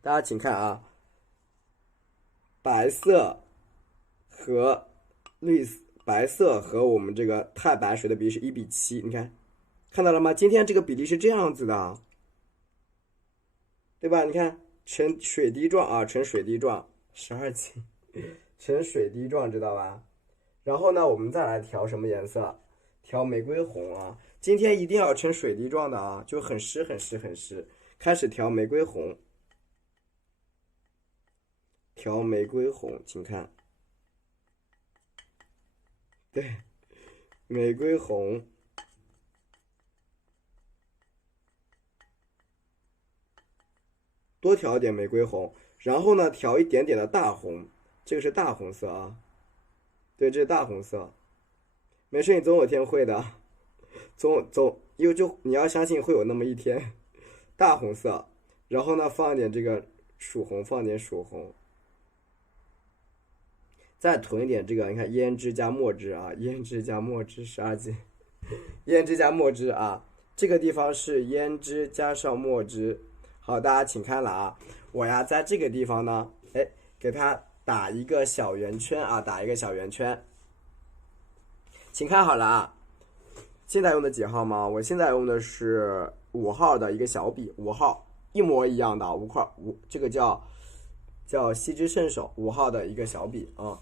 大家请看啊，白色和白色和我们这个太白水的比例是1:7，你看看到了吗？今天这个比例是这样子的，对吧？你看呈水滴状啊，呈水滴状，12斤，呈水滴状，知道吧？然后呢，我们再来调什么颜色？调玫瑰红啊。今天一定要呈水滴状的啊，就很湿很湿很湿。开始调玫瑰红，调玫瑰红，请看，对，玫瑰红，多调一点玫瑰红，然后呢，调一点点的大红，这个是大红色啊，对，这是大红色。没事，你总有天会的，就你要相信会有那么一天。大红色，然后呢，放一点这个曙红，放点曙红，再囤一点这个，你看胭脂加墨汁啊，胭脂加墨汁12斤，胭脂加墨汁啊，这个地方是胭脂加上墨汁。好，大家请看了啊，我呀在这个地方呢，哎，给它打一个小圆圈啊，打一个小圆圈，请看好了啊。现在用的几号吗？我现在用的是5号的一个小笔，5号一模一样的这个叫细枝圣手5号的一个小笔啊。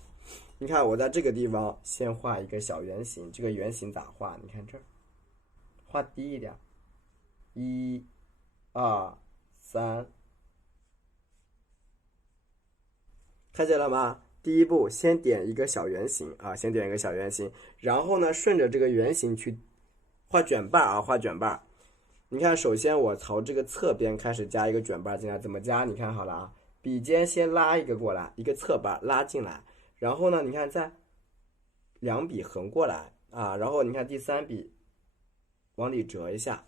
你看我在这个地方先画一个小圆形，这个圆形咋画？你看这儿，画低一点，1、2、3，看见了吗？第一步先点一个小圆形啊，先点一个小圆形，然后呢顺着这个圆形去画卷瓣啊，画卷瓣。你看，首先我朝这个侧边开始加一个卷瓣进来，怎么加？你看好了啊，笔尖先拉一个过来，一个侧瓣拉进来，然后呢，你看再2笔横过来啊，然后你看第3笔往里折一下，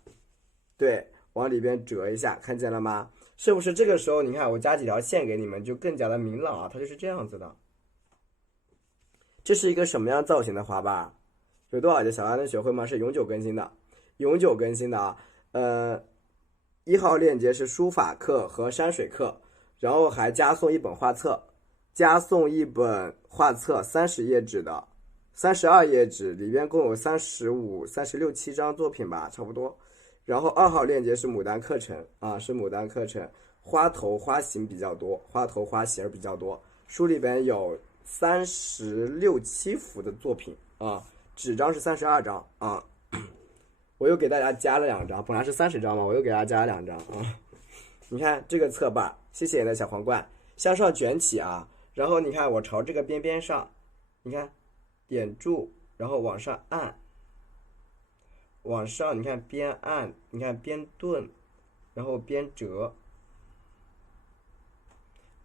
对，往里边折一下，看见了吗？是不是这个时候你看我加几条线给你们就更加的明朗啊？它就是这样子的。这是一个什么样造型的花瓣？有多少节小孩能学会吗？是永久更新的，永久更新的啊。1号链接是书法课和山水课，然后还加送一本画册，加送一本画册30页纸的，32页纸，里边共有35、36、7张作品吧，差不多。然后2号链接是牡丹课程啊，是牡丹课程，花头花型比较多，花头花型比较多。书里边有36、7幅的作品啊，纸张是32张啊。我又给大家加了2张，本来是30张嘛，我又给大家加了2张啊。你看这个侧瓣，谢谢你的小皇冠，向上卷起啊，然后你看我朝这个边边上，你看点住，然后往上按，往上你看边按，你看边顿，然后边折，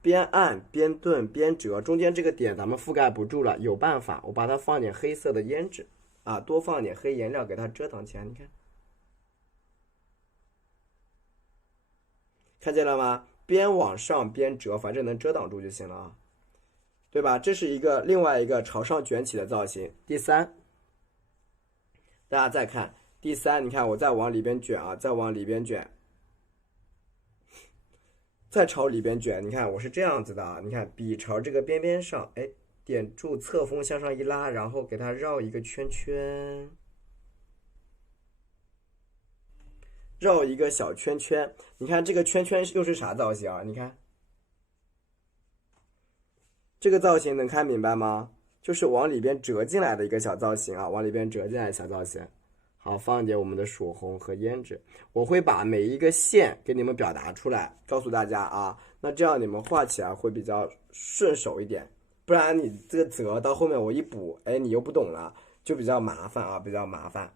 边按边顿边折，中间这个点咱们覆盖不住了，有办法，我把它放点黑色的胭脂啊，多放点黑颜料给它遮挡起来，你看，看见了吗？边往上边折，反正能遮挡住就行了啊，对吧？这是另外一个朝上卷起的造型。第3，大家再看第3，你看我再往里边卷啊，再往里边卷，再朝里边卷，你看我是这样子的啊，你看笔朝这个边边上，哎，点住侧锋向上一拉，然后给它绕一个圈圈，绕一个小圈圈。你看这个圈圈又是啥造型啊？你看这个造型能看明白吗？就是往里边折进来的一个小造型啊，往里边折进来的小造型。好，放一点我们的曙红和胭脂，我会把每一个线给你们表达出来，告诉大家啊，那这样你们画起来会比较顺手一点，不然你这个折到后面我一补，哎，你又不懂了，就比较麻烦啊，比较麻烦。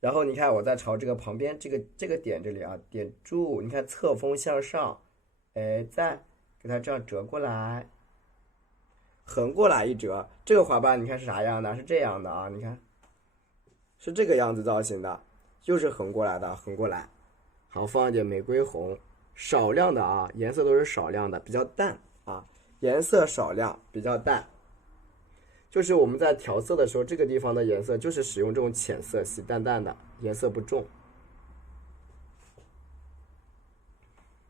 然后你看我再朝这个旁边这个点这里啊，点住，你看侧锋向上，哎，再给它这样折过来，横过来一折，这个花瓣你看是啥样的？是这样的啊，你看。是这个样子造型的，就是横过来的，横过来。好，放一点玫瑰红，少量的啊，颜色都是少量的，比较淡啊，颜色少量，比较淡。就是我们在调色的时候，这个地方的颜色就是使用这种浅色系，淡淡的，颜色不重。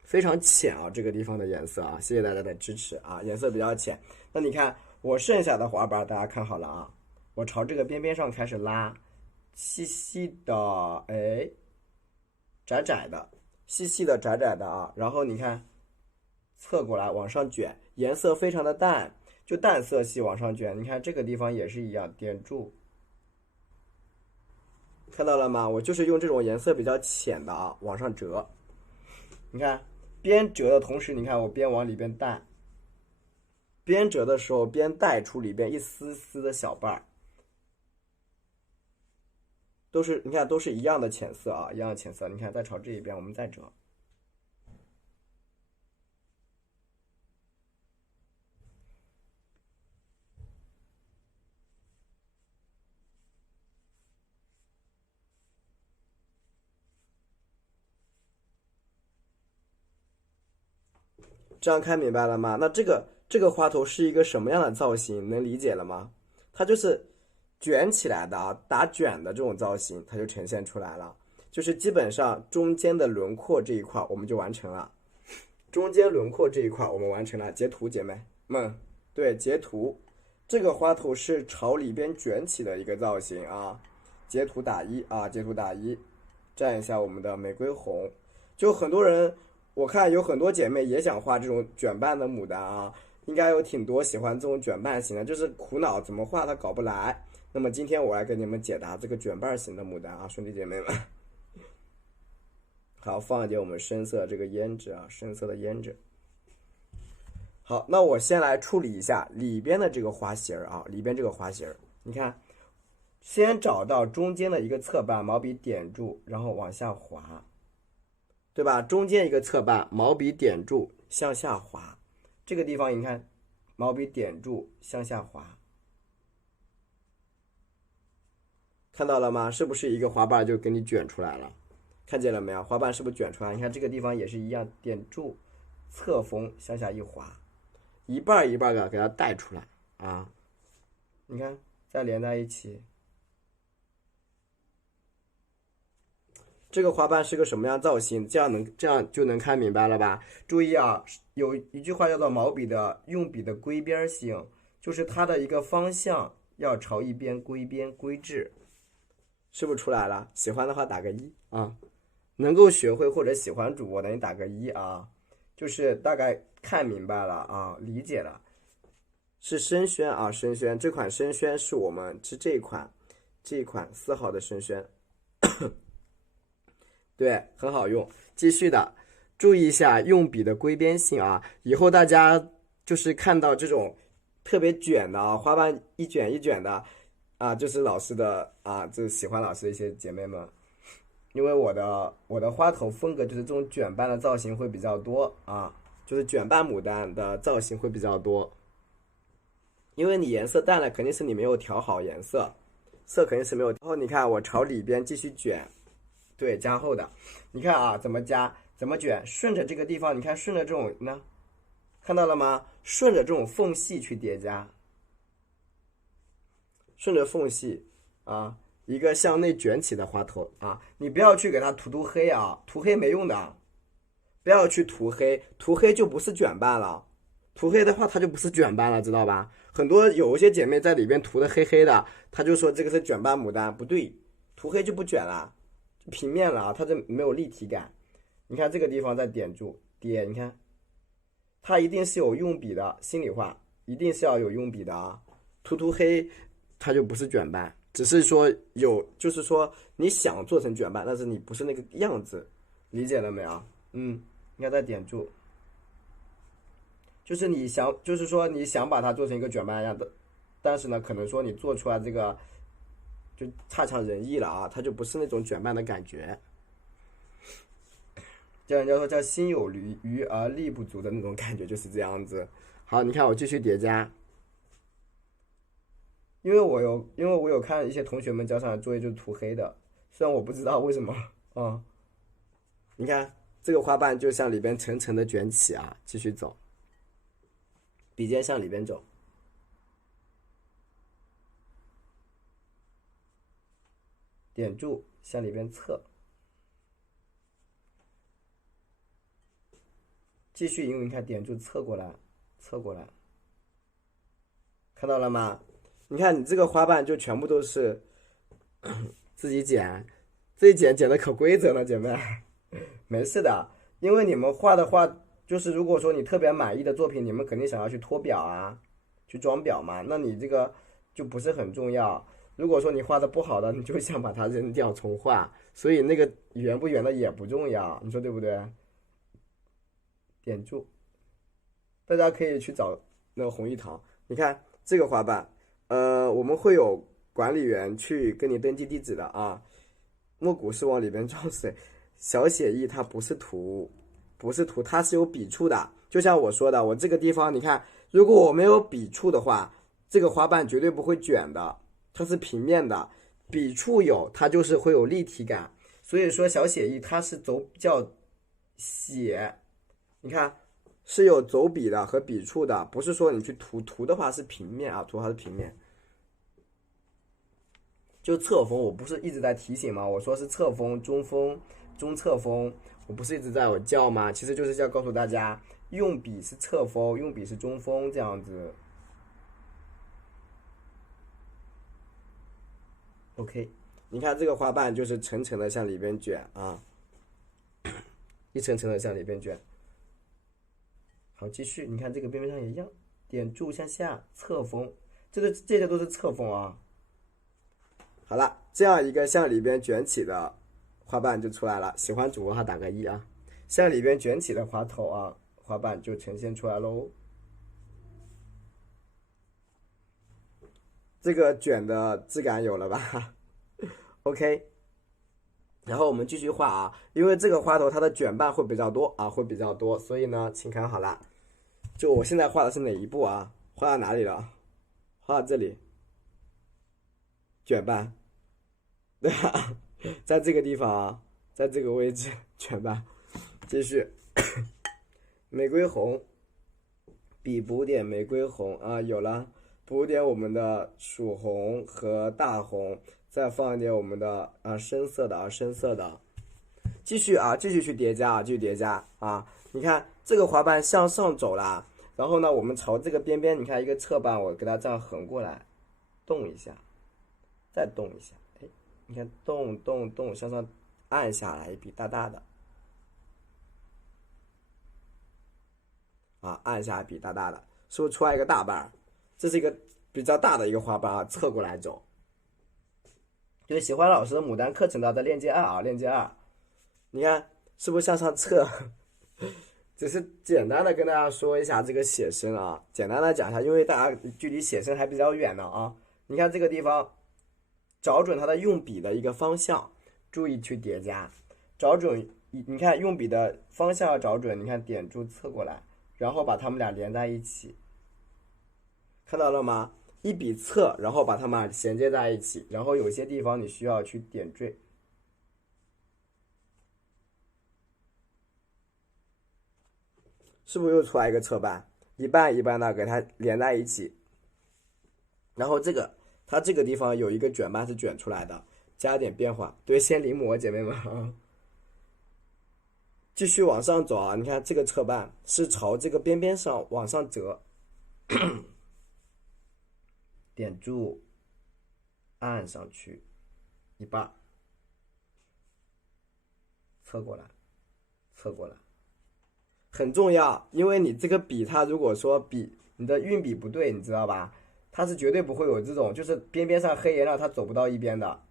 非常浅啊，这个地方的颜色啊，谢谢大家的支持啊，颜色比较浅。那你看我剩下的滑板，大家看好了啊，我朝这个边边上开始拉，细细的，哎，窄窄的，细细的窄窄的啊，然后你看侧过来往上卷，颜色非常的淡，就淡色系往上卷。你看这个地方也是一样，点住，看到了吗？我就是用这种颜色比较浅的啊，往上折。你看边折的同时，你看我边往里边带，边折的时候边带出里边一丝丝的小瓣儿，都是你看都是一样的浅色啊，一样的浅色。你看再朝这一边，我们再折。这样看明白了吗？那这个花头是一个什么样的造型？能理解了吗？它就是卷起来的啊，打卷的这种造型，它就呈现出来了。就是基本上中间的轮廓这一块我们就完成了，中间轮廓这一块我们完成了。截图，姐妹们，对，截图。这个花头是朝里边卷起的一个造型啊。截图打一啊，截图打一，蘸一下我们的玫瑰红。就很多人，我看有很多姐妹也想画这种卷瓣的牡丹啊，应该有挺多喜欢这种卷瓣型的，就是苦恼怎么画它搞不来。那么今天我来给你们解答这个卷瓣型的牡丹啊，兄弟姐妹们。好，放一点我们深色这个胭脂啊，深色的胭脂。好，那我先来处理一下里边的这个花芯儿啊，里边这个花芯儿，你看，先找到中间的一个侧瓣，毛笔点住，然后往下滑，对吧？中间一个侧瓣，毛笔点住，向下滑，这个地方你看，毛笔点住，向下滑，看到了吗？是不是一个滑瓣就给你卷出来了？看见了没有？滑瓣是不是卷出来？你看这个地方也是一样，点住，侧锋向下一滑，一半一半的给它带出来啊！你看，再连在一起。这个花瓣是个什么样造型？这样就能看明白了吧？注意啊，有一句话叫做毛笔的用笔的归边性，就是它的一个方向要朝一边归边归至，是不是出来了？喜欢的话打个一啊，能够学会或者喜欢主播的你打个一啊，就是大概看明白了啊，理解了。是生宣啊，生宣这款生宣是我们是这一款4号的生宣。对，很好用。继续的，注意一下用笔的归边性啊。以后大家就是看到这种特别卷的啊，花瓣一卷一卷的啊，就是老师的啊，就是喜欢老师的一些姐妹们。因为我的花头风格就是这种卷瓣的造型会比较多啊，就是卷瓣牡丹的造型会比较多。因为你颜色淡了，肯定是你没有调好颜色，色肯定是没有。然后你看我朝里边继续卷。对，加厚的，你看啊，怎么加，怎么卷，顺着这个地方，你看顺着这种呢，看到了吗？顺着这种缝隙去叠加，顺着缝隙啊，一个向内卷起的花头啊，你不要去给它涂黑啊，涂黑没用的，不要去涂黑，涂黑就不是卷瓣了，涂黑的话它就不是卷瓣了，知道吧？很多有一些姐妹在里边涂的黑黑的，她就说这个是卷瓣牡丹，不对，涂黑就不卷了。平面了啊，它这没有立体感。你看这个地方再点住点，你看，它一定是有用笔的，心里话，一定是要有用笔的啊。涂黑，它就不是卷瓣，只是说有，就是说你想做成卷瓣，但是你不是那个样子，理解了没有？嗯，应该再点住，就是你想，就是说你想把它做成一个卷瓣样的，但是呢，可能说你做出来这个。就差强人意了啊，它就不是那种卷瓣的感觉，叫人家说叫心有余而力不足的那种感觉，就是这样子。好，你看我继续叠加，因为我有看一些同学们交上的作业就是涂黑的，虽然我不知道为什么啊。你看这个花瓣就向里边层层的卷起啊，继续走，笔尖向里边走。点住，向里边侧，继续，因为你看点住侧过来，侧过来，看到了吗？你看你这个花瓣就全部都是自己剪，自己剪的可规则了，姐妹。没事的，因为你们画的话，就是如果说你特别满意的作品，你们肯定想要去脱表啊，去装裱嘛，那你这个就不是很重要。如果说你画的不好的，你就想把它扔掉重画，所以那个圆不圆的也不重要，你说对不对？点住，大家可以去找那个弘一堂，你看这个花瓣，我们会有管理员去跟你登记地址的啊。墨骨是往里边装水，小写意它不是涂，不是涂，它是有笔触的。就像我说的，我这个地方你看，如果我没有笔触的话，这个花瓣绝对不会卷的，它是平面的。笔触有，它就是会有立体感。所以说小写意它是走比较写，你看是有走笔的和笔触的，不是说你去涂的话是平面啊，涂它是平面。就侧锋，我不是一直在提醒吗？我说是侧锋、中锋、中侧锋，我不是一直在我叫吗？其实就是要告诉大家，用笔是侧锋，用笔是中锋，这样子。OK， 你看这个花瓣就是层层的向里边卷啊，一层层的向里边卷。好，继续，你看这个边边上也一样，点住向下，侧锋，这些都是侧锋啊。好了，这样一个向里边卷起的花瓣就出来了。喜欢主播哈打个1啊！向里边卷起的花头啊，花瓣就呈现出来喽。这个卷的质感有了吧？OK， 然后我们继续画啊，因为这个花头它的卷瓣会比较多啊，会比较多，所以呢，请看好了。就我现在画的是哪一步啊？画到哪里了？画到这里，卷瓣。对啊，在这个地方啊，在这个位置卷瓣。继续，玫瑰红，笔补点玫瑰红啊，有了，补点我们的曙红和大红，再放一点我们的深色的啊，深色的。继续啊，继续去叠加啊，继续叠加啊。你看这个花瓣向上走了，然后呢，我们朝这个边边，你看一个侧瓣，我给它这样横过来，动一下，再动一下。你看动，向上按下来一笔大大的，啊，按下一笔大大的，是不是出来一个大瓣？这是一个比较大的一个花瓣啊，侧过来走。对，喜欢老师的牡丹课程的在链接2啊，链接2，你看是不是向上侧？只是简单的跟大家说一下这个写生啊，简单的讲一下，因为大家距离写生还比较远呢啊。你看这个地方。找准它的用笔的一个方向，注意去叠加，找准，你看用笔的方向要找准，你看点住侧过来，然后把它们俩连在一起，看到了吗？一笔侧，然后把它们衔接在一起，然后有些地方你需要去点缀，是不是又出来一个侧瓣？一半一半的给它连在一起，然后它这个地方有一个卷瓣是卷出来的，加点变化。对，先临摹，姐妹们啊。继续往上走啊，你看这个侧瓣是朝这个边边上往上折，点住，按上去，一半，侧过来，侧过来，很重要，因为你这个笔它如果说你的运笔不对，你知道吧？它是绝对不会有这种，就是边边上黑颜料它走不到一边的，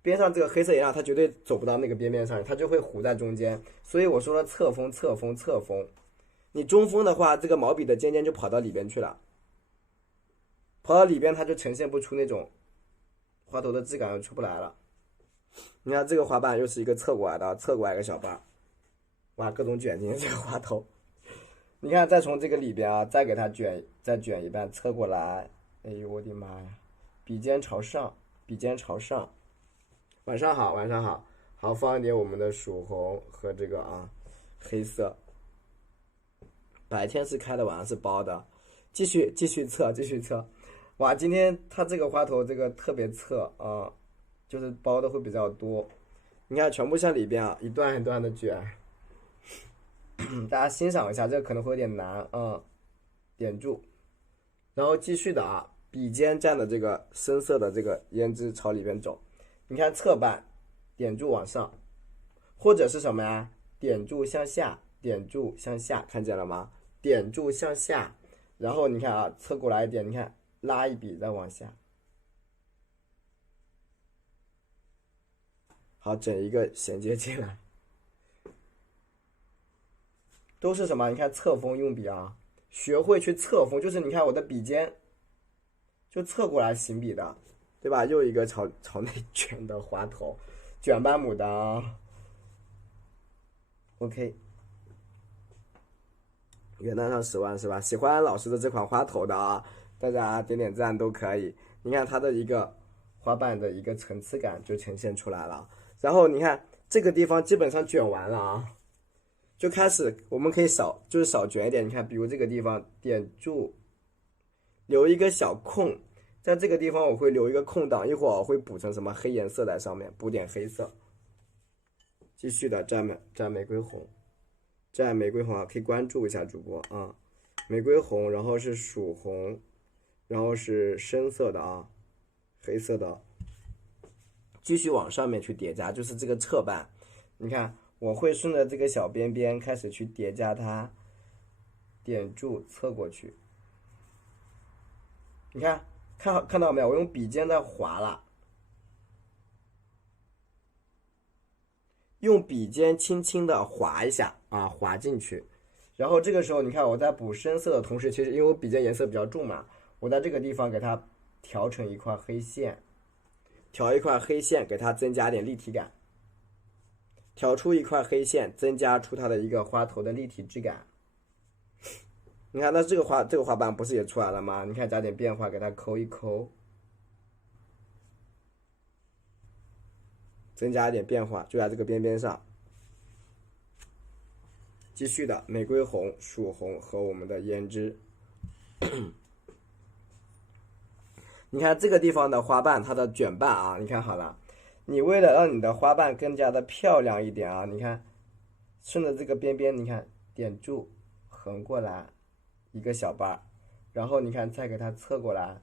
边上这个黑色颜料它绝对走不到那个边边上，它就会糊在中间。所以我说了侧锋，侧锋，侧锋。你中锋的话，这个毛笔的尖尖就跑到里边去了，跑到里边它就呈现不出那种花头的质感，就出不来了。你看这个花瓣又是一个侧过来的，侧过来一个小瓣，哇，各种卷进这个花头。你看，再从这个里边啊，再给它卷，再卷一半，侧过来。哎呦我的妈呀！笔尖朝上，笔尖朝上。晚上好，晚上好。好，放一点我们的曙红和这个黑色。白天是开的，晚上是包的。继续测，继续测。哇，今天它这个花头这个特别侧啊，就是包的会比较多。你看，全部向里边啊，一段一段的卷。大家欣赏一下，这个可能会有点难，点住，然后继续的啊，笔尖蘸的这个深色的这个胭脂朝里边走，你看侧半，点住往上，或者是什么呀？点住向下，点住向下，看见了吗？点住向下，然后你看啊，侧过来一点，你看拉一笔再往下，好，整一个衔接进来。都是什么？你看侧锋用笔啊，学会去侧锋，就是你看我的笔尖就侧过来行笔的，对吧？又一个朝内卷的花头，卷斑牡丹。OK， 元旦上10万是吧？喜欢老师的这款花头的啊，大家点点赞都可以。你看它的一个花瓣的一个层次感就呈现出来了。然后你看这个地方基本上卷完了啊。就开始，我们可以少卷一点。你看，比如这个地方点住，留一个小空，在这个地方我会留一个空档，一会儿我会补成什么黑颜色在上面，补点黑色。继续的蘸玫瑰红，蘸玫瑰红啊，可以关注一下主播啊。玫瑰红，然后是曙红，然后是深色的啊，黑色的。继续往上面去叠加，就是这个侧半，你看。我会顺着这个小边边开始去叠加它，点住侧过去。你看，看到没有？我用笔尖在划了，用笔尖轻轻的划一下啊，划进去。然后这个时候，你看我在补深色的同时，其实因为我笔尖颜色比较重嘛，我在这个地方给它调成一块黑线，调一块黑线，给它增加点立体感。挑出一块黑线，增加出它的一个花头的立体质感。你看，那这个花瓣不是也出来了吗？你看，加点变化，给它抠一抠，增加一点变化，就在这个边边上。继续的玫瑰红、曙红和我们的胭脂。你看这个地方的花瓣，它的卷瓣啊，你看好了。你为了让你的花瓣更加的漂亮一点啊，你看，顺着这个边边，你看点住，横过来一个小瓣，然后你看再给它侧过来，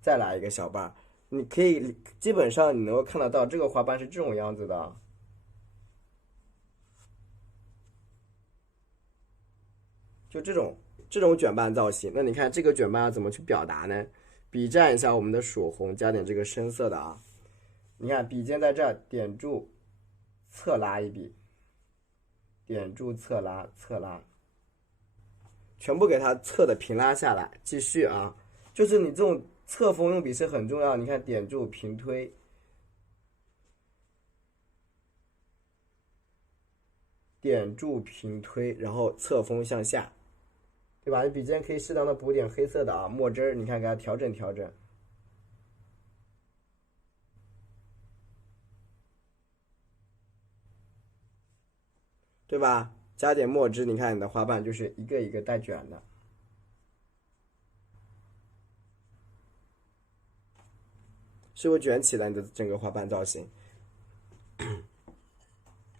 再来一个小瓣，你可以基本上你能够看得到这个花瓣是这种样子的，就这种卷瓣造型。那你看这个卷瓣要怎么去表达呢？笔蘸一下我们的曙红，加点这个深色的啊。你看笔尖在这儿点住，侧拉一笔，点住侧拉，侧拉，全部给它侧的平拉下来。继续啊，就是你这种侧锋用笔是很重要。你看点住平推，点住平推，然后侧锋向下，对吧？你笔尖可以适当的补点黑色的啊墨汁儿，你看给它调整调整。对吧？加点墨汁，你看你的花瓣就是一个一个带卷的，是不是卷起来你的整个花瓣造型？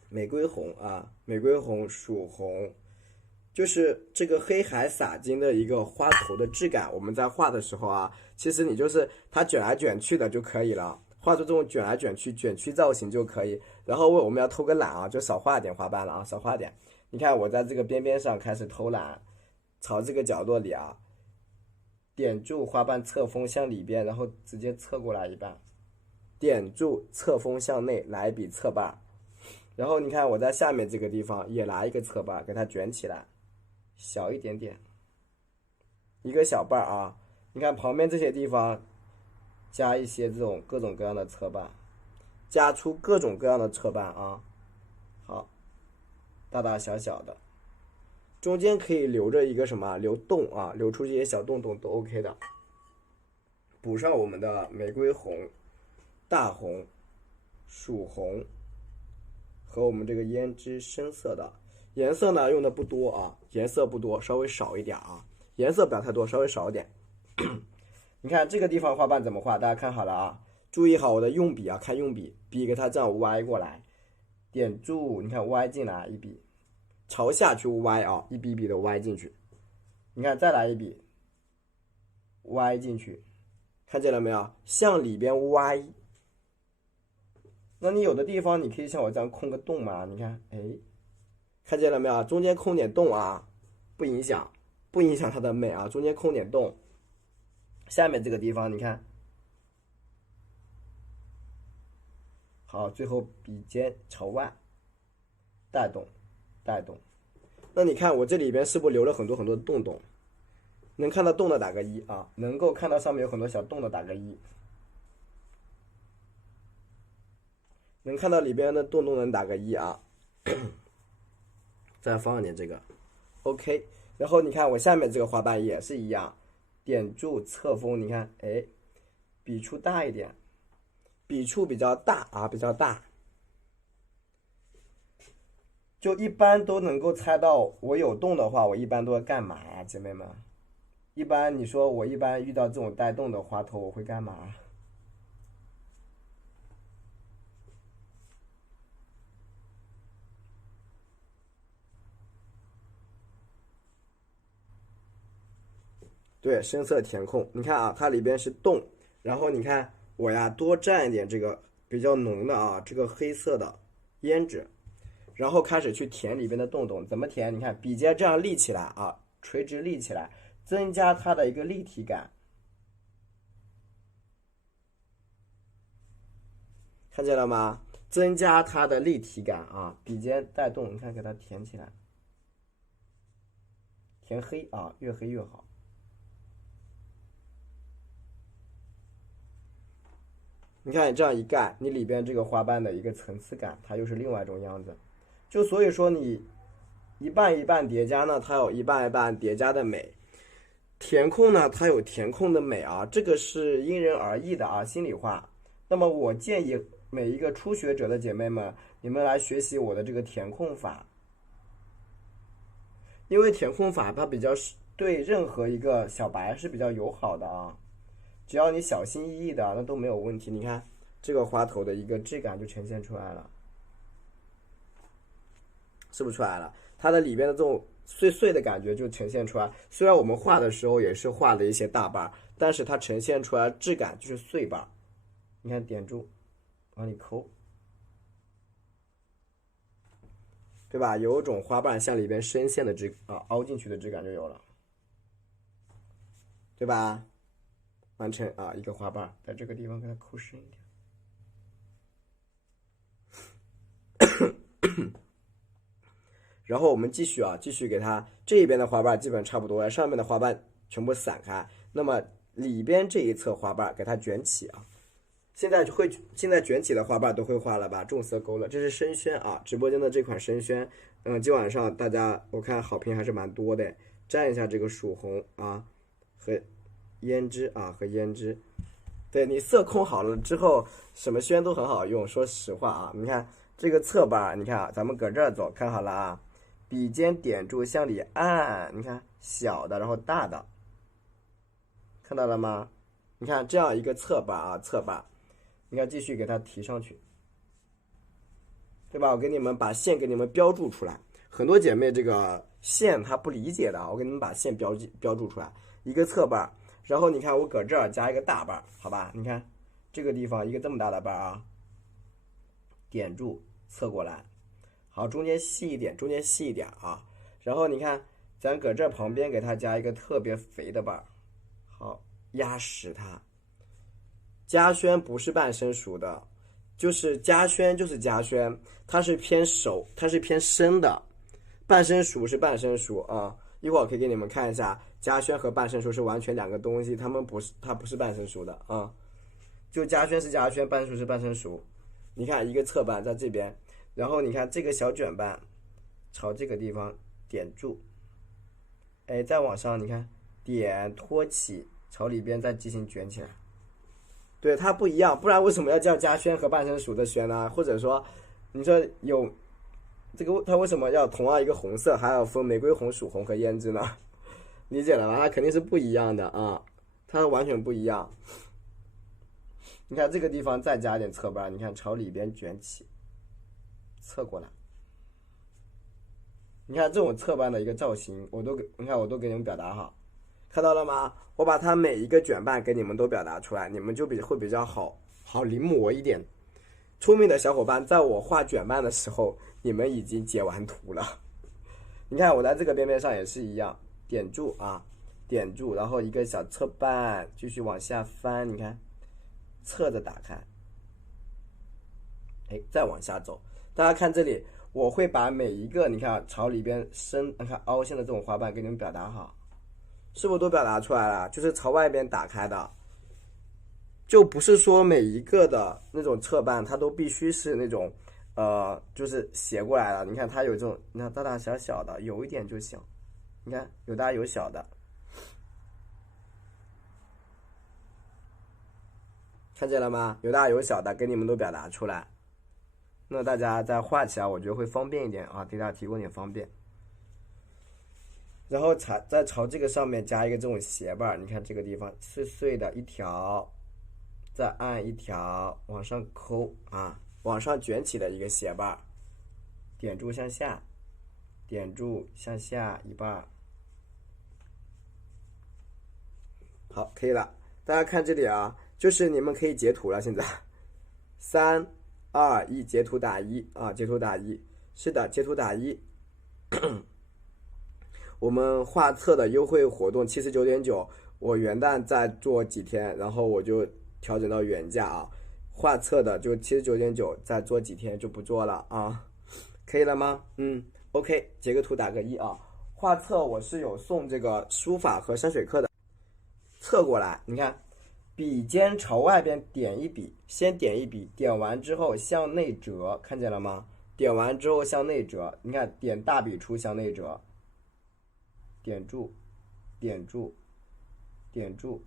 玫瑰红啊，玫瑰红、曙红，就是这个黑海撒金的一个花头的质感。我们在画的时候啊，其实你就是它卷来卷去的就可以了，画出这种卷来卷去、卷曲造型就可以。然后我们要偷个懒啊，就少画点花瓣了啊，少画点。你看我在这个边边上开始偷懒，朝这个角落里啊，点住花瓣侧锋向里边，然后直接侧过来一半，点住侧锋向内来一笔侧瓣。然后你看我在下面这个地方也来一个侧瓣，给它卷起来，小一点点，一个小瓣啊。你看旁边这些地方加一些这种各种各样的侧瓣，加出各种各样的侧瓣啊。好，大大小小的，中间可以留着一个什么留洞啊，留出这些小洞洞都 OK 的。补上我们的玫瑰红、大红、曙红和我们这个胭脂深色的颜色呢，用的不多啊，颜色不多，稍微少一点啊，颜色不要太多，稍微少一点。你看这个地方花瓣怎么画？大家看好了啊，注意好我的用笔啊，看用笔，笔给它这样歪过来，点住，你看歪进来一笔，朝下去歪啊，一笔一笔的歪进去。你看，再来一笔，歪进去，看见了没有？向里边歪。那你有的地方你可以像我这样空个洞嘛？你看，哎，看见了没有？中间空点洞啊，不影响它的美啊，中间空点洞。下面这个地方你看，好，最后笔尖朝外，带动。那你看我这里边是不是留了很多很多的洞洞？能看到洞的打个一啊，能够看到上面有很多小洞的打个一，能看到里边的洞洞能打个一啊。再放一点这个 ，OK。然后你看我下面这个花瓣也是一样，点住侧锋，你看，哎，笔触大一点，笔触比较大啊，比较大。就一般都能够猜到我有洞的话，我一般都要干嘛呀，姐妹们？一般你说我一般遇到这种带洞的花头，我会干嘛？对，深色填空。你看啊，它里边是洞，然后你看我呀多蘸一点这个比较浓的啊，这个黑色的胭脂，然后开始去填里边的洞洞。怎么填？你看笔尖这样立起来啊，垂直立起来，增加它的一个立体感。看见了吗？增加它的立体感啊，笔尖带动，你看给它填起来，填黑啊，越黑越好。你看你这样一盖，你里边这个花瓣的一个层次感，它又是另外一种样子。就所以说你一半一半叠加呢，它有一半一半叠加的美。填空呢，它有填空的美啊，这个是因人而异的啊，心里话。那么我建议每一个初学者的姐妹们，你们来学习我的这个填空法，因为填空法它比较对任何一个小白是比较友好的啊，只要你小心翼翼的，那都没有问题。你看这个花头的一个质感就呈现出来了，是不是出来了？它的里边的这种碎碎的感觉就呈现出来。虽然我们画的时候也是画了一些大瓣，但是它呈现出来质感就是碎瓣。你看点住，往里抠，对吧？有一种花瓣向里边深陷的凹进去的质感就有了，对吧？完成啊，一个花瓣，在这个地方给它抠深一点。然后我们继续给它这一边的花瓣基本差不多，上面的花瓣全部散开，那么里边这一侧花瓣给它卷起啊。现在卷起的花瓣都会画了吧？重色勾勒，这是生宣啊，直播间的这款生宣，今晚上大家我看好评还是蛮多的，蘸一下这个曙红啊和胭脂啊和胭脂，对你色控好了之后，什么宣都很好用。说实话啊，你看这个侧瓣，你看啊，咱们搁这儿走，看好了啊，笔尖点住向里按，你看小的然后大的，看到了吗？你看这样一个侧瓣啊，侧瓣。你看，继续给它提上去，对吧？我给你们把线给你们标注出来。很多姐妹这个线她不理解的啊，我给你们把线标注出来。一个侧瓣，然后你看我搁这儿加一个大瓣，好吧？你看这个地方一个这么大的瓣啊，点住侧过来，好，中间细一点，中间细一点啊。然后你看咱搁这旁边给它加一个特别肥的瓣，好，压实它。嘉轩不是半生熟的，就是嘉轩就是嘉轩，它是偏熟，它是偏生的，半生熟是半生熟啊。一会儿我可以给你们看一下，嘉轩和半生熟是完全两个东西，它不是半生熟的啊。就嘉轩是嘉轩，半生熟是半生熟。你看一个侧瓣在这边，然后你看这个小卷瓣朝这个地方点住，哎，再往上你看点托起，朝里边再进行卷起来。对，它不一样，不然为什么要叫嘉轩和半生熟的轩呢？或者说，你说有这个，它为什么要同样一个红色，还要分玫瑰红、曙红和胭脂呢？理解了吧？它肯定是不一样的啊，它完全不一样。你看这个地方再加点侧瓣，你看朝里边卷起，侧过来，你看这种侧瓣的一个造型，我都给你们表达好，看到了吗？我把它每一个卷瓣给你们都表达出来，你们就会比较好临摹一点。聪明的小伙伴，在我画卷瓣的时候，你们已经截完图了。你看我在这个边边上也是一样，点住啊，点住，然后一个小侧瓣，继续往下翻，你看，侧着打开，哎，再往下走。大家看这里，我会把每一个你看朝里边伸，你看凹陷的这种花瓣给你们表达好，是不是都表达出来了？就是朝外边打开的，就不是说每一个的那种侧瓣它都必须是那种就是斜过来了。你看它有这种，你看大大小小的，有一点就行。你看有大有小的，看见了吗？有大有小的，给你们都表达出来。那大家再画起来，我觉得会方便一点啊，给大家提供点方便。然后再朝这个上面加一个这种斜瓣，你看这个地方碎碎的一条，再按一条往上抠啊，往上卷起的一个斜瓣，点住向下，点住向下一半。好，可以了。大家看这里啊，就是你们可以截图了。现在3、2、1，截图打1啊，截图打1。是的，截图打1。我们画册的优惠活动79.9，我元旦再做几天，然后我就调整到原价啊。画册的就79.9，再做几天就不做了啊，可以了吗？OK， 截个图打个1啊。画册我是有送这个书法和山水课的。侧过来，你看，笔尖朝外边点一笔，先点一笔，点完之后向内折，看见了吗？点完之后向内折，你看点大笔触向内折，点住，点住，点住，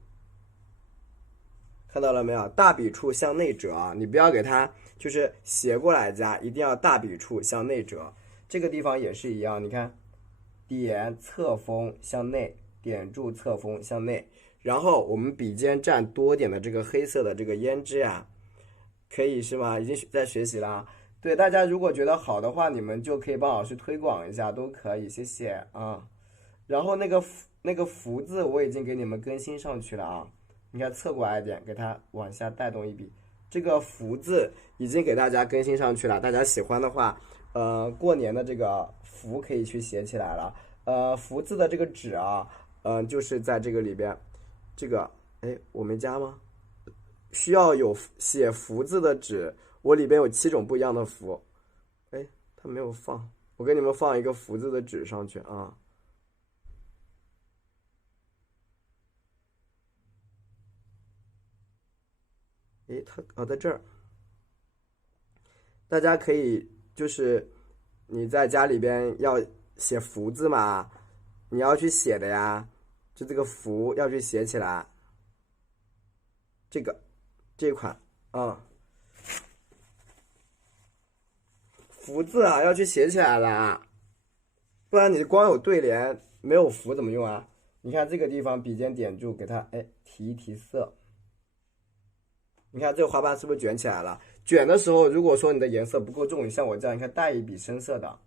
看到了没有？大笔触向内折啊，你不要给它就是斜过来加，一定要大笔触向内折。这个地方也是一样，你看，点侧锋向内，点住侧锋向内。然后我们笔尖蘸多点的这个黑色的这个胭脂啊，可以是吗？已经在学习啦。对，大家如果觉得好的话，你们就可以帮老师推广一下，都可以，谢谢啊。然后那个福字我已经给你们更新上去了啊，你看侧过来一点，给它往下带动一笔，这个福字已经给大家更新上去了。大家喜欢的话，过年的这个福可以去写起来了。福字的这个纸啊，就是在这个里边。这个我没加吗？需要有写福字的纸，我里边有7种不一样的福。它没有放，我给你们放一个福字的纸上去啊。它在这儿，大家可以就是你在家里边要写福字嘛，你要去写的呀。就这个福要去写起来，这款啊，福字啊要去写起来了啊，不然你光有对联没有福怎么用啊？你看这个地方笔尖点住，给它提一提色。你看这个花瓣是不是卷起来了？卷的时候，如果说你的颜色不够重，你像我这样，你看带一笔深色的，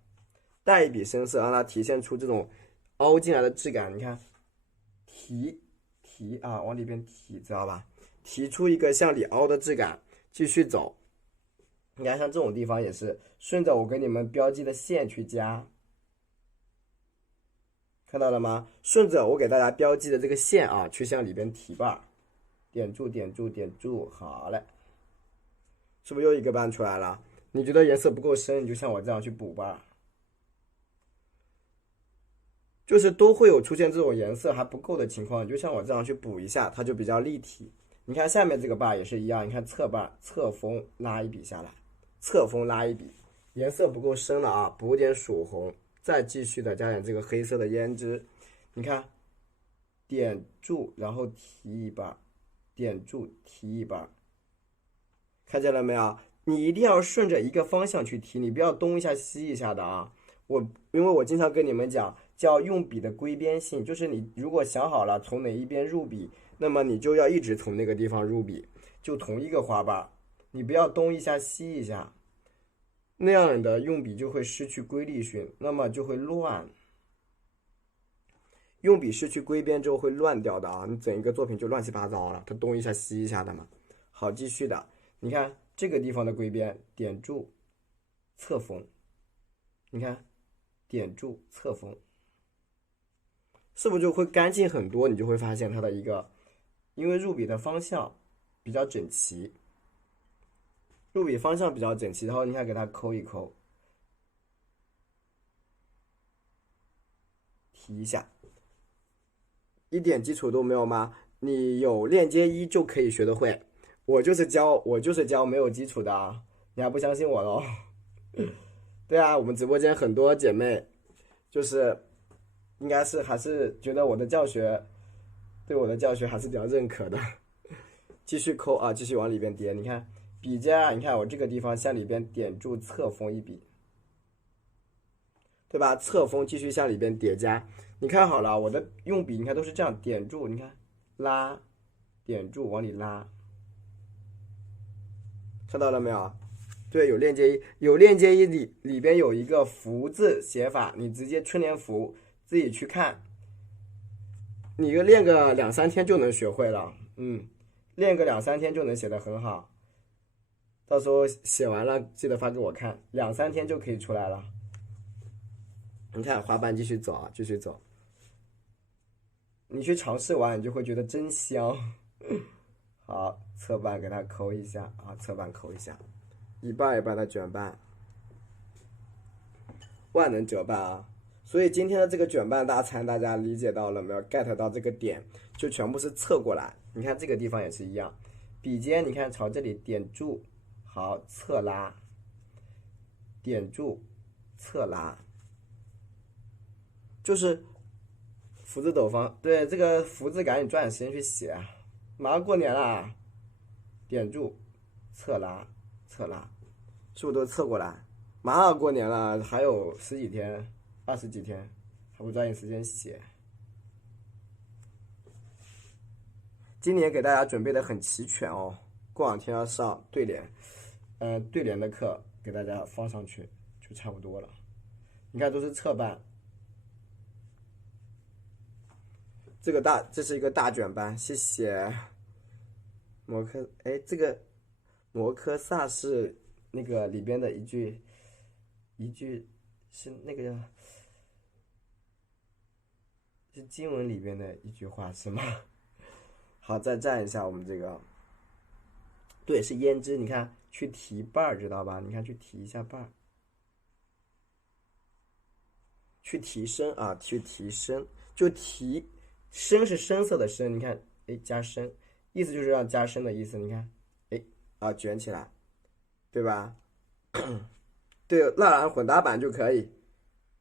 带一笔深色，让它体现出这种凹进来的质感。你看。提啊，往里边提，知道吧？提出一个向里凹的质感，继续走。你看，像这种地方也是顺着我给你们标记的线去加，看到了吗？顺着我给大家标记的这个线啊，去向里边提瓣，点住，点住，点住，好嘞，是不是又一个瓣出来了？你觉得颜色不够深，你就像我这样去补瓣。就是都会有出现这种颜色还不够的情况，就像我这样去补一下，它就比较立体。你看下面这个瓣也是一样，你看侧瓣侧锋拉一笔下来，侧锋拉一笔，颜色不够深了啊，补点曙红，再继续的加点这个黑色的胭脂。你看，点住然后提一瓣，点住提一瓣，看见了没有？你一定要顺着一个方向去提，你不要东一下西一下的啊。因为我经常跟你们讲。叫用笔的归边性，就是你如果想好了从哪一边入笔，那么你就要一直从那个地方入笔，就同一个花瓣，你不要东一下西一下。那样的用笔就会失去规律性，那么就会乱。用笔失去归边之后会乱掉的啊，你整一个作品就乱七八糟了，它东一下西一下的嘛。好，继续的，你看这个地方的归边，点住，侧锋，你看，点住侧锋，是不是就会干净很多？你就会发现它的一个，因为入笔的方向比较整齐，入笔方向比较整齐，然后你看给它抠一抠，提一下。一点基础都没有吗？你有链接一就可以学得会。我就是教没有基础的啊，你还不相信我喽？对啊，我们直播间很多姐妹，就是应该是还是觉得我的教学，对我的教学还是比较认可的。继续抠啊，继续往里边叠。你看笔尖啊，你看我这个地方向里边点住侧锋一笔，对吧？侧锋继续向里边叠加。你看好了，我的用笔你看都是这样点住，你看拉，点住往里拉，看到了没有？对，有链接一，有链接一里边有一个福字写法，你直接春联福自己去看，你练个2-3天就能学会了，练个2-3天就能写得很好。到时候写完了记得发给我看，2-3天就可以出来了。你看滑板继续走啊，继续走。你去尝试完，你就会觉得真香。好，侧半给它抠一下啊，侧半抠一下，一半一半的卷半，万能折半啊。所以今天的这个卷半大餐，大家理解到了没有 ？get 到这个点，就全部是侧过来。你看这个地方也是一样，笔尖你看朝这里点住，好，侧拉，点住，侧拉，就是福字斗方。对，这个福字赶紧抓紧时间去写，马上过年了，点住，侧拉，侧拉，是不是都侧过来？马上过年了，还有10几天、20几天，还不抓紧时间写。今年给大家准备的很齐全哦，过2天要上对联，对联的课给大家放上去就差不多了。你看都是侧半，这是一个大卷半，谢谢摩科。哎，这个摩科萨是那个里边的一句是那个是经文里边的一句话是吗？好，再蘸一下我们这个，对，是胭脂。你看去提瓣儿，知道吧？你看去提一下瓣儿，去提升啊，去提升，就提深是深色的深，你看，哎，加深，意思就是让加深的意思。你看，哎，啊，卷起来，对吧？对，蜡染混搭版就可以。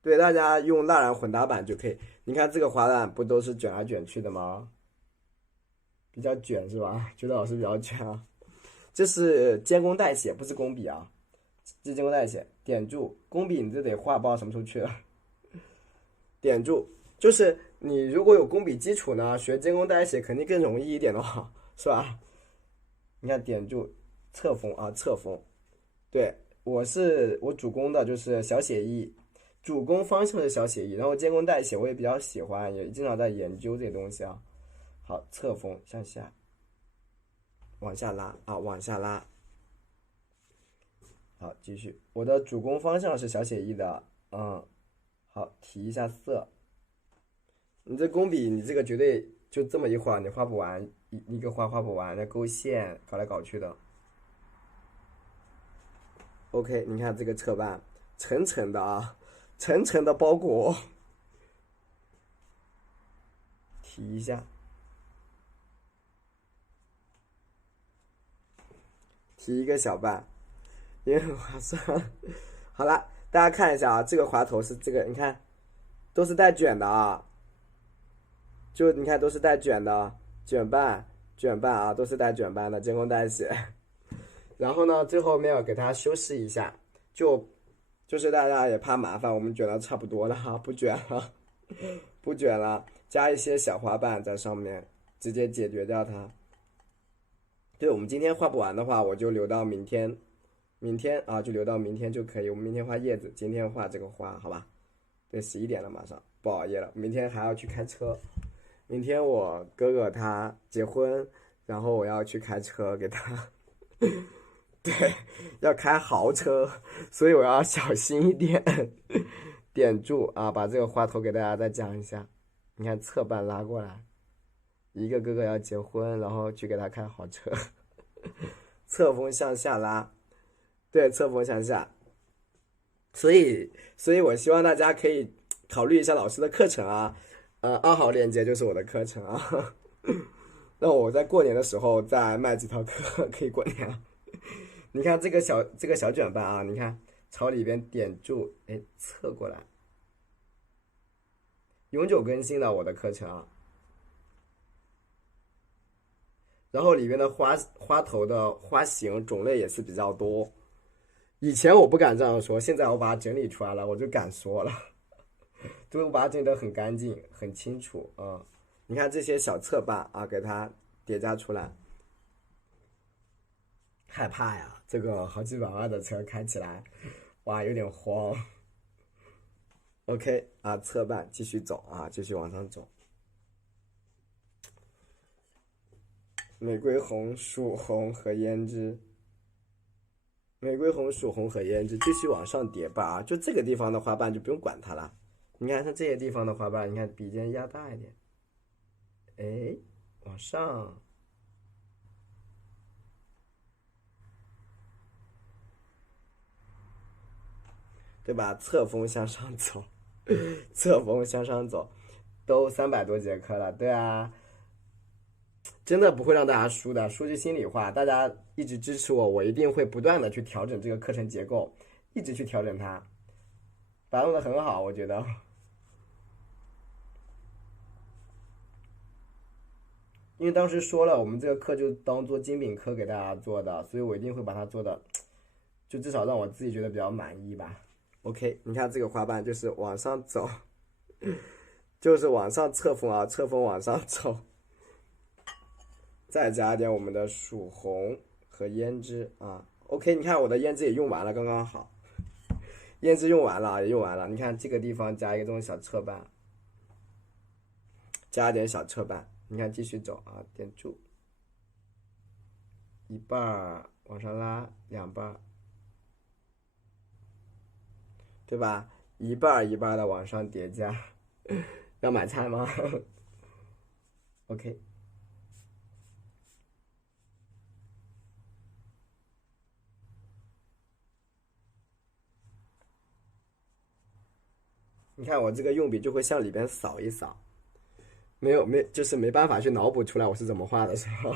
对，大家用蜡染混搭版就可以。你看这个滑板不都是卷来卷去的吗？比较卷是吧？觉得老师比较卷啊。这是监工代写，不是工笔啊。这是监工代写，点住工笔你就得画，不知道什么时候去了。点住，就是你如果有工笔基础呢，学监工代写肯定更容易一点的话，是吧？你看点住侧锋啊，侧锋。对，我主攻的就是小写意，主攻方向是小写意，然后监工代写我也比较喜欢，也经常在研究这些东西啊。好，侧锋向下，往下拉啊，往下拉。好，继续，我的主攻方向是小写意的，好，提一下色。你这工笔，你这个绝对就这么一会儿，你画不完，一个画不完，那勾线搞来搞去的。OK， 你看这个侧半，层层的啊，层层的包裹，提一下，提一个小半，也很划算。好了，大家看一下啊，这个滑头是这个，你看都是带卷的啊，就你看都是带卷的，卷半啊，都是带卷半的，监工代写。然后呢，最后面要给它修饰一下，就是大家也怕麻烦，我们卷的差不多了哈，不卷了，不卷了，加一些小花瓣在上面，直接解决掉它。对，我们今天画不完的话，我就留到明天明天啊就留到明天就可以。我们明天画叶子，今天画这个花，好吧？对，11点了，马上不熬夜了。明天还要去开车，明天我哥哥他结婚，然后我要去开车给他，对，要开豪车，所以我要小心一点。点住啊，把这个话头给大家再讲一下。你看侧半拉过来，一个哥哥要结婚，然后去给他开豪车，侧风向下拉，对，侧风向下。所以我希望大家可以考虑一下老师的课程啊，2号链接就是我的课程啊。那我在过年的时候再卖几堂课，可以过年了。你看这个小卷瓣啊，你看朝里边点住，哎，侧过来，永久更新的我的课程啊。然后里面的花头的花型种类也是比较多，以前我不敢这样说，现在我把它整理出来了，我就敢说了。对，我把它整理得很干净，很清楚啊。你看这些小侧瓣啊，给它叠加出来。害怕呀，这个好几百万的车开起来，哇，有点慌。OK 啊，侧瓣继续走啊，继续往上走。玫瑰红、曙红和胭脂，玫瑰红、曙红和胭脂，继续往上叠吧啊！就这个地方的花瓣就不用管它了。你看像这些地方的花瓣，你看笔尖压大一点，哎，往上，对吧？侧锋向上走，侧锋向上走，都300多节课了，对啊。真的不会让大家输的，说句心里话，大家一直支持我，我一定会不断的去调整这个课程结构，一直去调整它，把它弄得很好，我觉得。因为当时说了，我们这个课就当做精品课给大家做的，所以我一定会把它做的，就至少让我自己觉得比较满意吧。OK， 你看这个花瓣就是往上走，就是往上侧锋啊，侧锋往上走。再加点我们的曙红和胭脂啊。OK， 你看我的胭脂也用完了，刚刚好。胭脂用完了，也用完了。你看这个地方加一个这种小侧瓣，加点小侧瓣。你看继续走啊，点住，一半往上拉，2半，对吧？一半一半的往上叠加。要买菜吗？OK。你看我这个用笔就会向里边扫一扫，就是没办法去脑补出来我是怎么画的时候，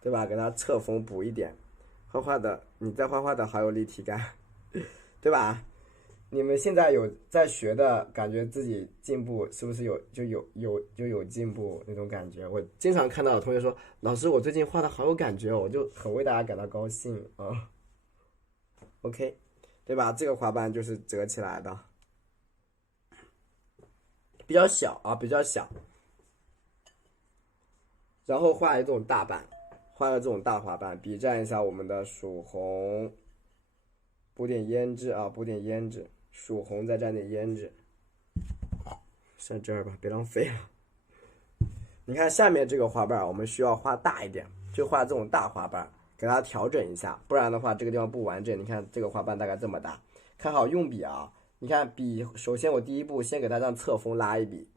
对吧？给它侧锋补一点，你再画画的好有立体感，对吧？你们现在有在学的感觉自己进步是不是有进步那种感觉？我经常看到有同学说，老师我最近画的好有感觉哦，我就很为大家感到高兴啊。OK。对吧？这个花瓣就是折起来的，比较小啊，比较小。然后画一种大瓣，画了这种大花瓣，比蘸一下我们的曙红，补点胭脂啊，补点胭脂，曙红再蘸点胭脂，上这儿吧，别浪费了。你看下面这个花瓣，我们需要画大一点，就画这种大花瓣。给它调整一下，不然的话这个地方不完整。你看这个花瓣大概这么大，看好用笔啊。你看笔，首先我第一步先给它让侧锋拉一笔，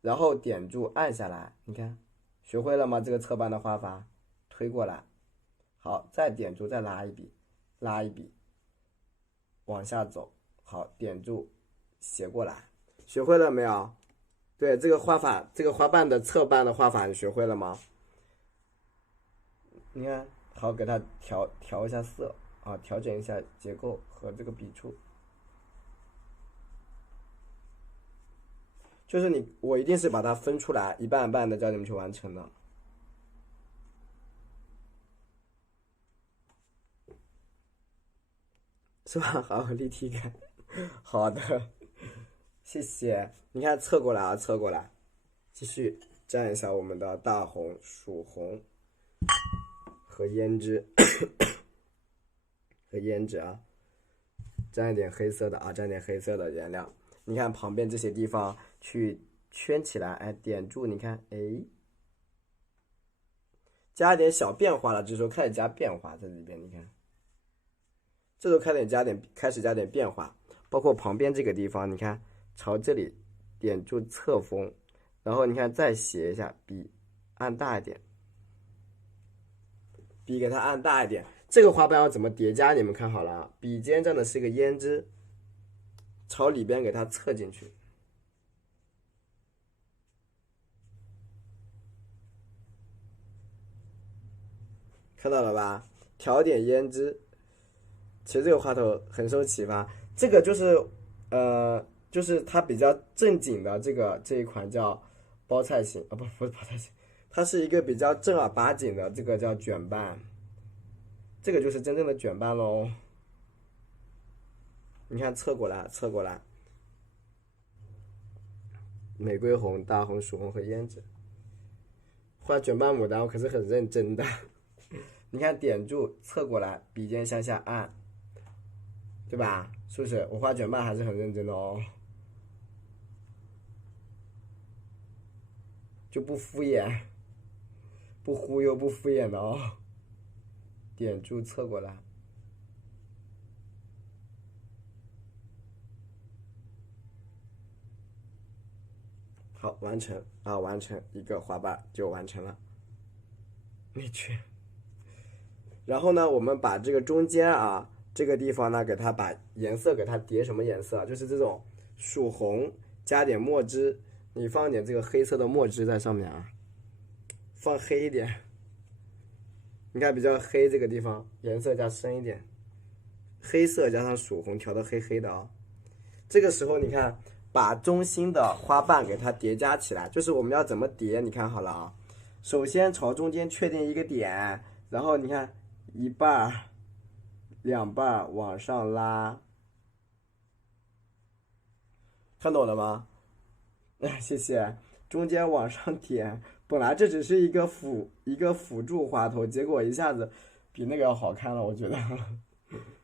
然后点住按下来。你看，学会了吗？这个侧瓣的画法，推过来，好，再点住再拉一笔，拉一笔，往下走，好，点住，斜过来，学会了没有？对，这个画法，这个花瓣的侧瓣的画法，你学会了吗？你看。好，给它调一下色啊，调整一下结构和这个笔触。就是我一定是把它分出来，一半一半的叫你们去完成的，是吧？好，立体感。好的，谢谢。你看侧过来啊，侧过来，继续蘸一下我们的大红、曙红和胭脂和胭脂啊，沾一点黑色的啊，沾点黑色的颜料。你看旁边这些地方去圈起来，哎，点住，你看，哎，加点小变化了，这时候开始加变化在这边，你看，这时候开始加点变化，包括旁边这个地方，你看朝这里点住侧锋，然后你看再斜一下，笔按大一点，笔给它按大一点。这个花瓣要怎么叠加？你们看好了啊，笔尖站的是一个胭脂，朝里边给它侧进去。看到了吧？调点胭脂，其实这个花头很受启发。这个就是它比较正经的这一款叫包菜型啊，不是包菜型，它是一个比较正儿八经的这个叫卷瓣，这个就是真正的卷瓣喽。你看侧过来，侧过来，玫瑰红、大红、曙红和胭脂。画卷瓣牡丹我可是很认真的。你看点住侧过来，笔尖向下按，对吧？是不是？我画卷瓣还是很认真的哦，就不敷衍，不忽悠，不敷衍的哦。点住侧过来，好，完成啊，完成一个花瓣就完成了。你去。然后呢，我们把这个中间啊这个地方呢，给它把颜色给它叠什么颜色？就是这种曙红，加点墨汁，你放点这个黑色的墨汁在上面啊，放黑一点。你看比较黑这个地方，颜色加深一点，黑色加上曙红调的黑黑的啊。这个时候你看，把中心的花瓣给它叠加起来，就是我们要怎么叠？你看好了啊，首先朝中间确定一个点，然后你看一半、两半往上拉，看懂了吗？谢谢。中间往上点，本来这只是一个辅助花头，结果一下子比那个要好看了，我觉得。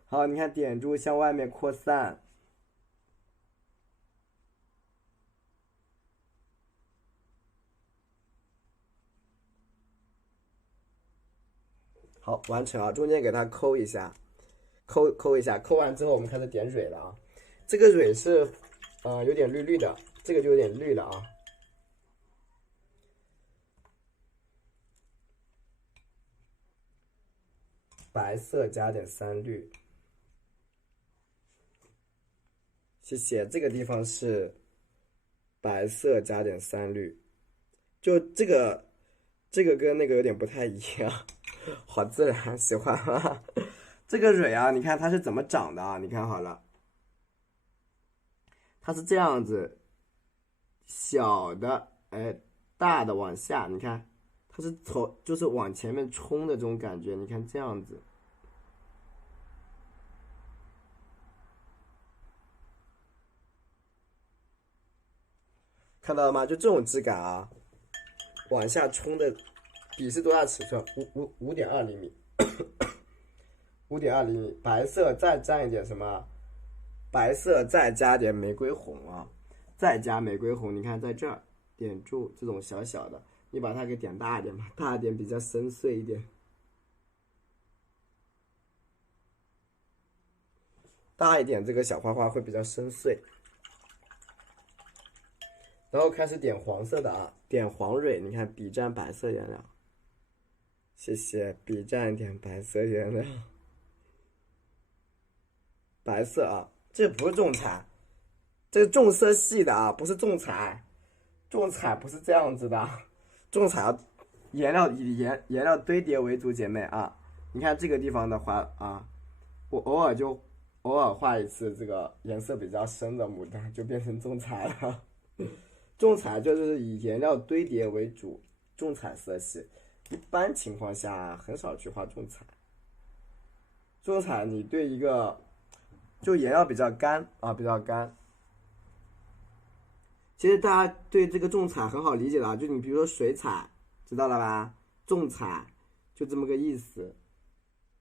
好，你看点住向外面扩散。好，完成啊！中间给它抠一下，抠一下，抠完之后我们开始点蕊了啊。这个蕊是，有点绿绿的，这个就有点绿了啊。白色加点3绿，谢谢。这个地方是白色加点3绿，就这个跟那个有点不太一样，好自然，喜欢吗？这个蕊啊，你看它是怎么长的啊？你看好了，它是这样子，小的，哎，大的往下，你看，它是就是往前面冲的这种感觉，你看这样子。看到了吗？就这种质感啊，往下冲的，笔是多大尺寸？5.2厘米，5.2厘米。白色再蘸一点什么？白色再加点玫瑰红啊，再加玫瑰红。你看在这儿点住这种小小的，你把它给点大一点吧，大一点比较深邃一点。大一点，这个小花花会比较深邃。然后开始点黄色的啊，点黄蕊，你看笔蘸白色颜料，谢谢，笔蘸一点白色颜料，白色啊，这不是重彩，这是重色系的啊，不是重彩，重彩不是这样子的，重彩要颜料以颜料堆叠为主，姐妹啊，你看这个地方的话啊，我偶尔画一次这个颜色比较深的牡丹，就变成重彩了。重彩就是以颜料堆叠为主，重彩色系，一般情况下很少去画重彩。重彩你对一个就颜料比较干啊，比较干。其实大家对这个重彩很好理解的啊，就你比如说水彩，知道了吧？重彩就这么个意思。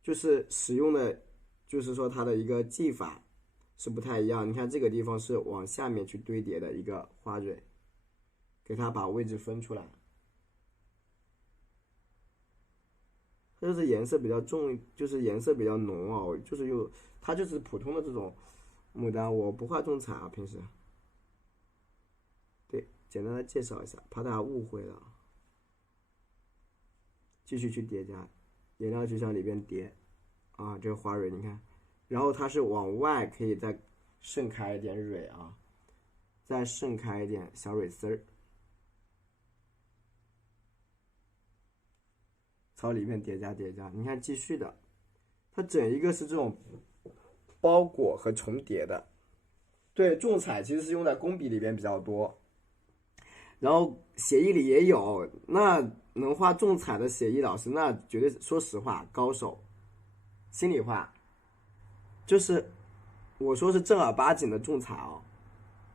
就是使用的，就是说它的一个技法是不太一样。你看这个地方是往下面去堆叠的一个花蕊，给它把位置分出来。它就是颜色比较重，就是颜色比较浓哦，就是它就是普通的这种牡丹，我不画重彩啊，平时。对，简单的介绍一下，怕大家误会了。继续去叠加，颜料就向里边叠，啊，这个花蕊你看，然后它是往外可以再盛开一点蕊啊，再盛开一点小蕊丝儿，朝里面叠加叠加，你看继续的，它整一个是这种包裹和重叠的。对，重彩其实是用在工笔里边比较多，然后写意里也有。那能画重彩的写意老师，那绝对说实话高手。心里话，就是我说是正儿八经的重彩哦，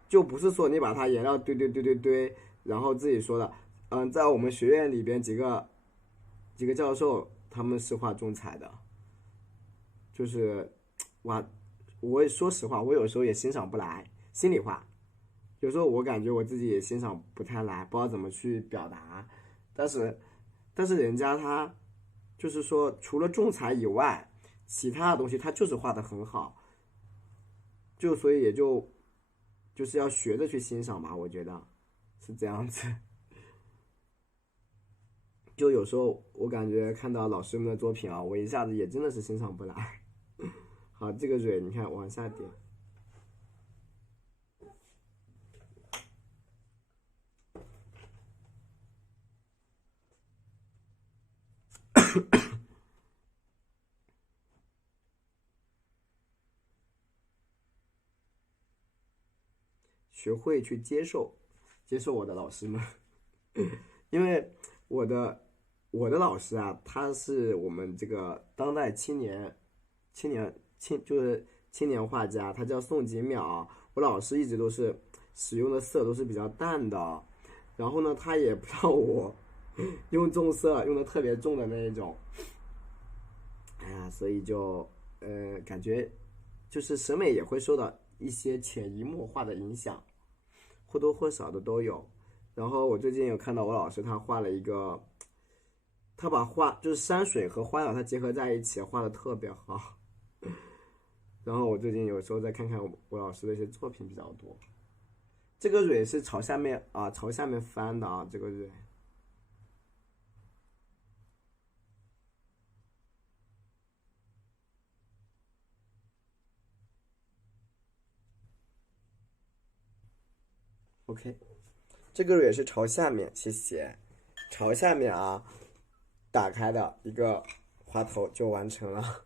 就不是说你把它颜料堆，然后自己说的。在我们学院里边几个教授他们是画重彩的，就是我也说实话，我有时候也欣赏不来，心里话。有时候我感觉我自己也欣赏不太来，不知道怎么去表达。但是人家他就是说，除了重彩以外，其他的东西他就是画的很好，所以也就是要学着去欣赏吧，我觉得是这样子。就有时候我感觉看到老师们的作品啊，我一下子也真的是欣赏不来。好，这个蕊你看往下点。学会去接受我的老师们。因为我的老师啊，他是我们这个当代就是青年画家，他叫宋锦淼。我老师一直都是使用的色都是比较淡的，然后呢，他也不让我用重色，用的特别重的那一种。哎呀，所以就感觉就是审美也会受到一些潜移默化的影响，或多或少的都有。然后我最近有看到我老师他画了一个，他把就是山水和花鸟它结合在一起，画的特别好。然后我最近有时候再看看我老师的一些作品比较多。这个蕊是朝下面翻的啊，这个蕊。OK， 这个蕊是朝下面，谢谢。朝下面啊，打开的一个花头就完成了。